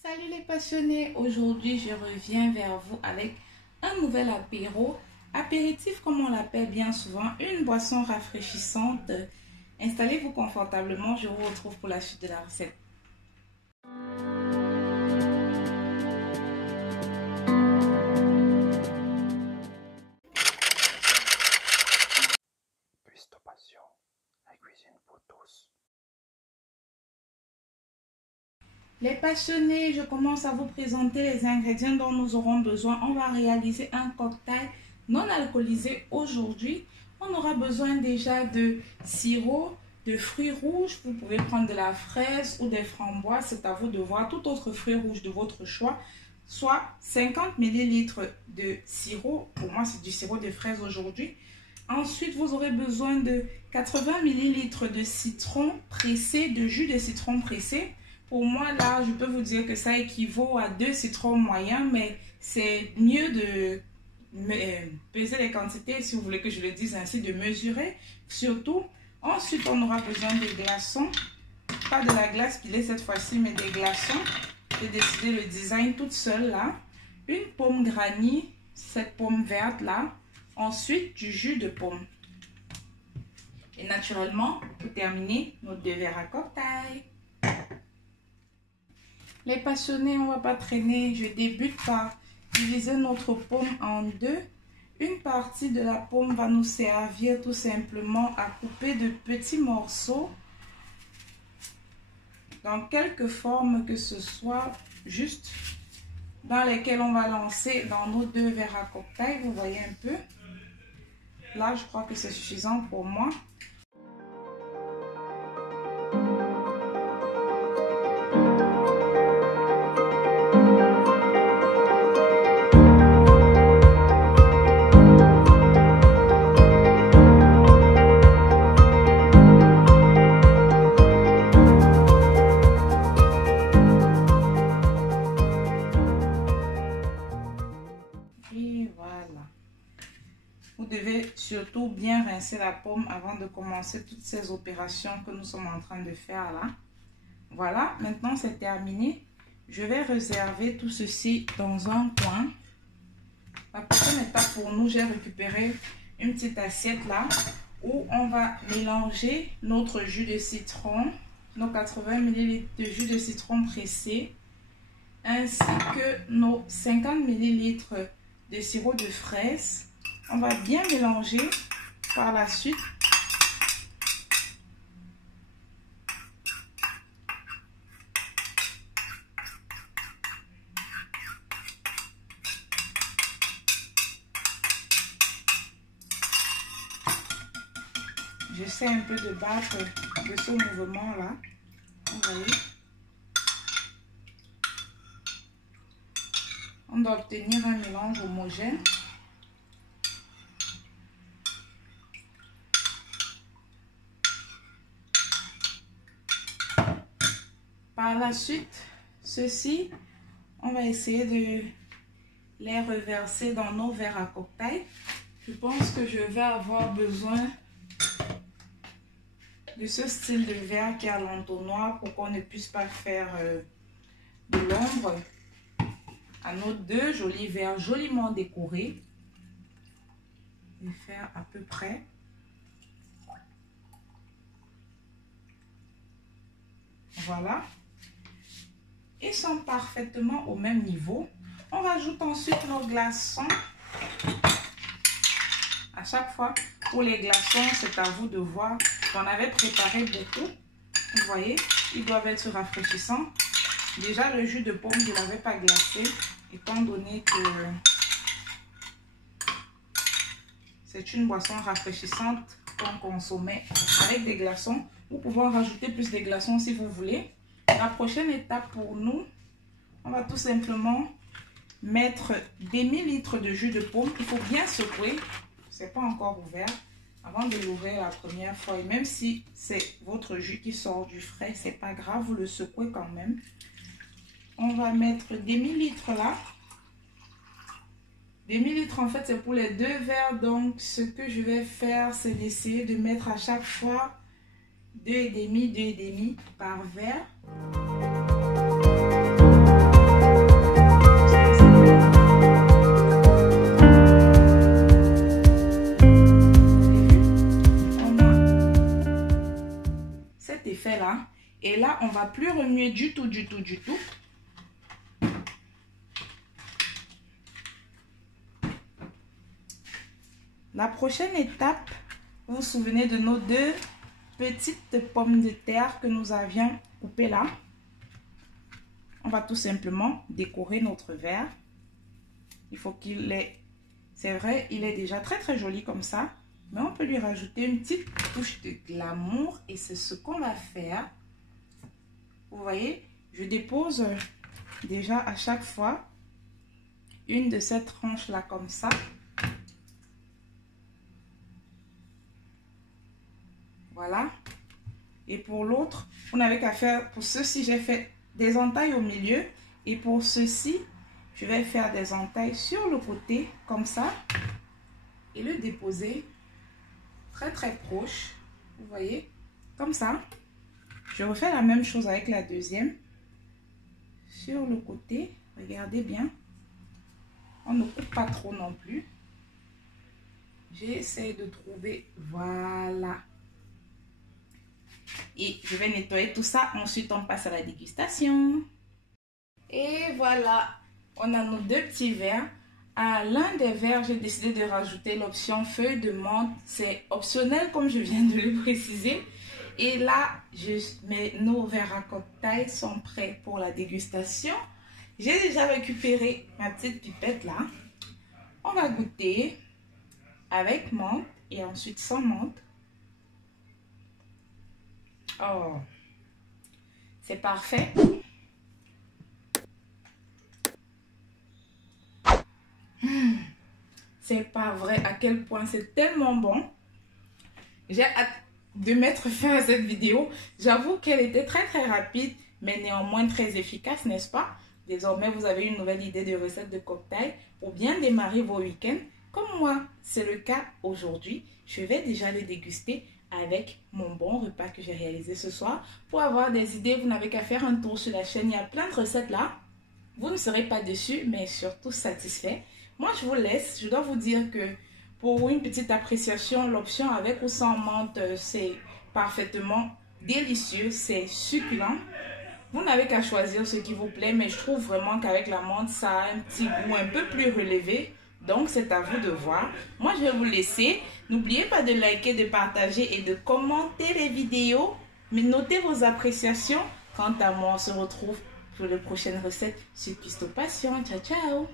Salut les passionnés, aujourd'hui je reviens vers vous avec un nouvel apéritif comme on l'appelle bien souvent, une boisson rafraîchissante. Installez-vous confortablement, je vous retrouve pour la suite de la recette. Cuistot Passion, la cuisine pour tous. Les passionnés, je commence à vous présenter les ingrédients dont nous aurons besoin. On va réaliser un cocktail non alcoolisé aujourd'hui. On aura besoin déjà de sirop, de fruits rouges. Vous pouvez prendre de la fraise ou des framboises, c'est à vous de voir. Tout autre fruit rouge de votre choix. Soit 50 ml de sirop. Pour moi, c'est du sirop de fraise aujourd'hui. Ensuite, vous aurez besoin de 80 ml de citron pressé, de jus de citron pressé. Pour moi, là, je peux vous dire que ça équivaut à 2 citrons moyens, mais c'est mieux de peser les quantités, si vous voulez que je le dise ainsi, de mesurer surtout. Ensuite, on aura besoin des glaçons, pas de la glace pilée cette fois-ci, mais des glaçons. J'ai décidé le design toute seule là. Une pomme granny, cette pomme verte là. Ensuite, du jus de pomme. Et naturellement, pour terminer, nos 2 verres à cocktail. Les passionnés, on ne va pas traîner. Je débute par diviser notre pomme en deux. Une partie de la pomme va nous servir tout simplement à couper de petits morceaux dans quelque forme que ce soit, juste dans lesquels on va lancer dans nos 2 verres à cocktail. Vous voyez un peu. Là, je crois que c'est suffisant pour moi. Vous devez surtout bien rincer la pomme avant de commencer toutes ces opérations que nous sommes en train de faire là. Voilà, maintenant c'est terminé. Je vais réserver tout ceci dans un coin. La prochaine étape pour nous, j'ai récupéré une petite assiette là où on va mélanger notre jus de citron, nos 80 ml de jus de citron pressé, ainsi que nos 50 ml de sirop de fraise. On va bien mélanger par la suite. J'essaie un peu de battre de ce mouvement-là. Vous voyez? On doit obtenir un mélange homogène. Par la suite, ceci, on va essayer de les reverser dans nos verres à cocktail. Je pense que je vais avoir besoin de ce style de verre qui est à l'entonnoir pour qu'on ne puisse pas faire de l'ombre à nos 2 jolis verres joliment décorés. Je vais faire à peu près. Voilà. Ils sont parfaitement au même niveau. On rajoute ensuite nos glaçons. À chaque fois, pour les glaçons, c'est à vous de voir. J'en avais préparé beaucoup. Vous voyez, ils doivent être rafraîchissants. Déjà, le jus de pomme, je ne l'avais pas glacé, étant donné que c'est une boisson rafraîchissante qu'on consommait avec des glaçons. Vous pouvez en rajouter plus de glaçons si vous voulez. La prochaine étape pour nous, on va tout simplement mettre des millilitres de jus de pomme. Il faut bien secouer. C'est pas encore ouvert avant de l'ouvrir la première fois. Et même si c'est votre jus qui sort du frais, c'est pas grave, vous le secouez quand même. On va mettre des millilitres là. Des millilitres en fait c'est pour les 2 verres. Donc ce que je vais faire, c'est d'essayer de mettre à chaque fois 2,5 par verre. Et là, on va plus remuer du tout. La prochaine étape, vous vous souvenez de nos 2 petites pommes de terre que nous avions coupées là. On va tout simplement décorer notre verre. Il faut qu'il ait, c'est vrai, il est déjà très joli comme ça. Mais on peut lui rajouter une petite touche de glamour. Et c'est ce qu'on va faire. Vous voyez, je dépose déjà à chaque fois une de ces tranches là comme ça. Voilà. Et pour l'autre, vous n'avez qu'à faire, pour ceux-ci, j'ai fait des entailles au milieu. Et pour ceux-ci, je vais faire des entailles sur le côté, comme ça. Et le déposer très proche. Vous voyez, comme ça. Je refais la même chose avec la deuxième. Sur le côté, regardez bien. On ne coupe pas trop non plus. J'essaie de trouver, voilà. Et je vais nettoyer tout ça. Ensuite, on passe à la dégustation. Et voilà, on a nos 2 petits verres. À l'un des verres, j'ai décidé de rajouter l'option feuille de menthe. C'est optionnel comme je viens de le préciser. Et là, nos verres à cocktail sont prêts pour la dégustation. J'ai déjà récupéré ma petite pipette là. On va goûter avec menthe et ensuite sans menthe. Oh, c'est parfait. C'est pas vrai à quel point c'est tellement bon. J'ai hâte de mettre fin à cette vidéo. J'avoue qu'elle était très rapide, mais néanmoins très efficace, n'est-ce pas? Désormais, vous avez une nouvelle idée de recette de cocktail pour bien démarrer vos week-ends. Comme moi, c'est le cas aujourd'hui. Je vais déjà le déguster avec mon bon repas que j'ai réalisé ce soir. Pour avoir des idées, vous n'avez qu'à faire un tour sur la chaîne. Il y a plein de recettes là. Vous ne serez pas déçus, mais surtout satisfaits. Moi, je vous laisse. Je dois vous dire que pour une petite appréciation, l'option avec ou sans menthe, c'est parfaitement délicieux. C'est succulent. Vous n'avez qu'à choisir ce qui vous plaît, mais je trouve vraiment qu'avec la menthe, ça a un petit goût un peu plus relevé. Donc, c'est à vous de voir. Moi, je vais vous laisser. N'oubliez pas de liker, de partager et de commenter les vidéos. Mais notez vos appréciations. Quant à moi, on se retrouve pour les prochaines recettes sur Custo Passion. Ciao, ciao!